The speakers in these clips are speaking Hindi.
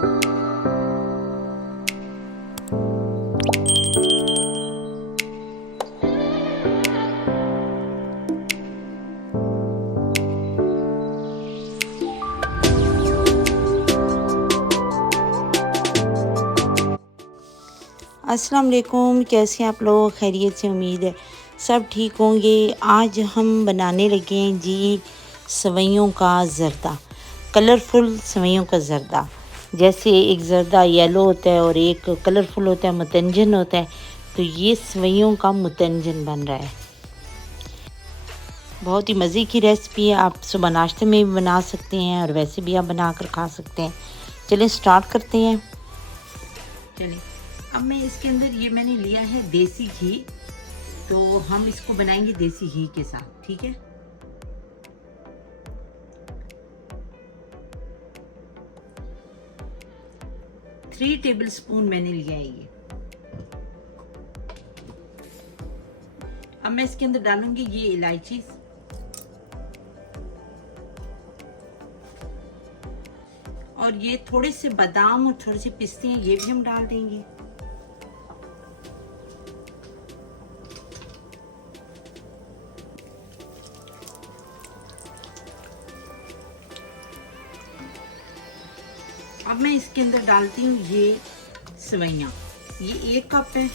अस्सलाम वालेकुम, कैसे हैं आप लोग? खैरियत से, उम्मीद है सब ठीक होंगे। आज हम बनाने लगे हैं जी सेवइयों का ज़र्दा, कलरफुल सेवइयों का ज़र्दा। जैसे एक ज़र्दा येलो होता है और एक कलरफुल होता है, मुतंजन होता है, तो ये सेवइयों का मुतंजन बन रहा है। बहुत ही मज़े की रेसिपी है, आप सुबह नाश्ते में भी बना सकते हैं और वैसे भी आप बना कर खा सकते हैं। चलिए स्टार्ट करते हैं। चलिए, अब मैं इसके अंदर ये मैंने लिया है देसी घी, तो हम इसको बनाएंगे देसी घी के साथ, ठीक है। थ्री टेबल स्पून मैंने लिया है ये। अब मैं इसके अंदर डालूंगी ये इलायची, और ये थोड़े से बादाम और थोड़े से पिस्ते हैं, ये भी हम डाल देंगे। अब मैं इसके अंदर डालती हूँ ये सेवइयाँ, ये 1 कप है।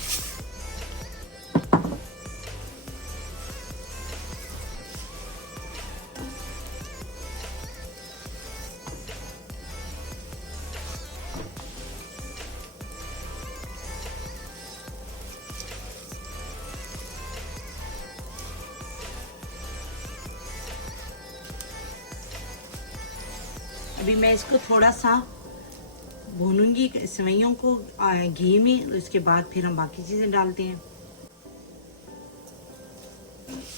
अभी मैं इसको थोड़ा सा भूनूंगी सेवइयों को घी में, उसके बाद फिर हम बाकी चीज़ें डालते हैं।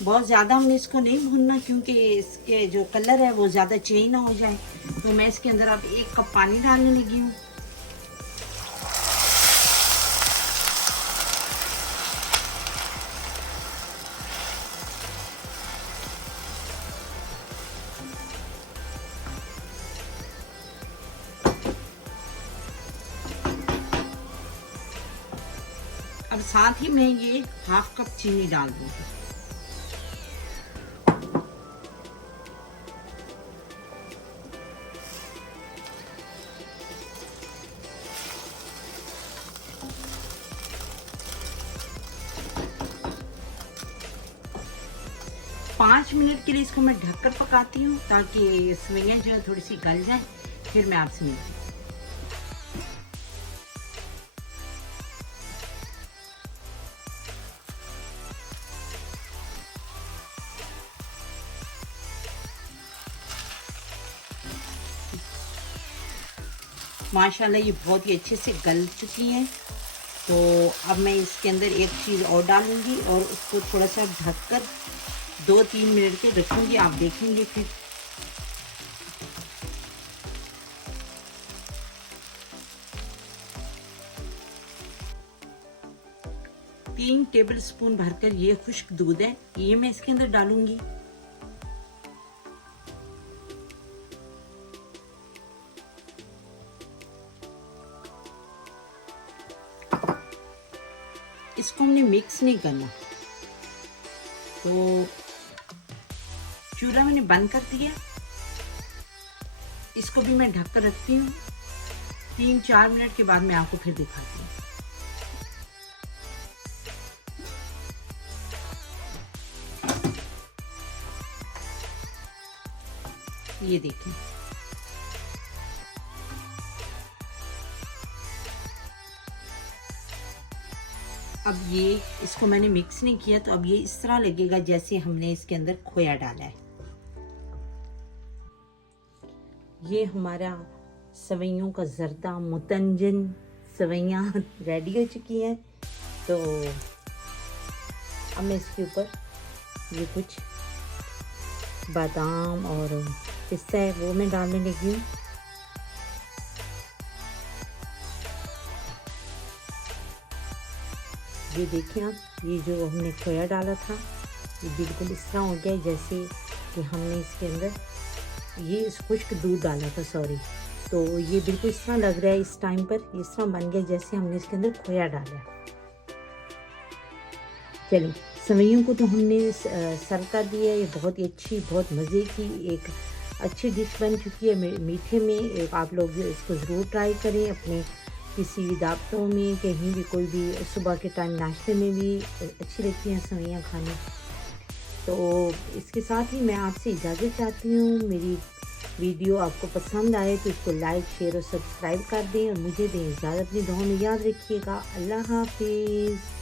बहुत ज़्यादा हमने इसको नहीं भूनना, क्योंकि इसके जो कलर है वो ज़्यादा चेंज ना हो जाए। तो मैं इसके अंदर अब 1 कप पानी डालने लगी हूँ। अब साथ ही मैं ये 1/2 कप चीनी डाल दूँगी। पाँच मिनट के लिए इसको मैं ढककर पकाती हूँ, ताकि सेवइयाँ जो है थोड़ी सी गल जाए। फिर मैं आपसे मिलती हूँ। माशाल्लाह ये बहुत ही अच्छे से गल चुकी हैं। तो अब मैं इसके अंदर एक चीज़ और डालूंगी और उसको थोड़ा सा ढककर 2-3 मिनट के रखूंगी। आप देखेंगे फिर। तीन टेबल स्पून भरकर ये खुश्क दूध है, ये मैं इसके अंदर डालूंगी। इसको हमने मिक्स नहीं करना, तो चूल्हा मैंने बंद कर दिया। इसको भी मैं ढक कर रखती हूँ। 3-4 मिनट के बाद मैं आपको फिर दिखाती हूँ। ये देखें, अब ये इसको मैंने मिक्स नहीं किया, तो अब ये इस तरह लगेगा जैसे हमने इसके अंदर खोया डाला है। ये हमारा सेवइयों का ज़र्दा मुतंजन सेवइयाँ रेडी हो चुकी हैं। तो अब मैं इसके ऊपर ये कुछ बादाम और पिस्ता है वो मैं डालने लगी हूँ। ये देखिए आप, ये जो हमने खोया डाला था ये बिल्कुल इस तरह हो गया जैसे कि हमने इसके अंदर ये खुश्क दूध डाला था, सॉरी, तो ये बिल्कुल इस तरह लग रहा है इस टाइम पर, इस तरह बन गया जैसे हमने इसके अंदर खोया डाला है। चलिए सेवइयों को तो हमने सर्व कर दिया है। ये बहुत ही अच्छी, बहुत मज़े की एक अच्छी डिश बन चुकी है मीठे में। एक आप लोग इसको ज़रूर ट्राई करें अपने किसी भी दावतों में, कहीं भी, कोई भी सुबह के टाइम नाश्ते में भी अच्छी लगती हैं सेवइयाँ खानी। तो इसके साथ ही मैं आपसे इजाज़त चाहती हूँ। मेरी वीडियो आपको पसंद आए तो इसको लाइक, शेयर और सब्सक्राइब कर दें और मुझे दें इजाज़त। अपनी दुआ में याद रखिएगा। अल्लाह हाफिज़।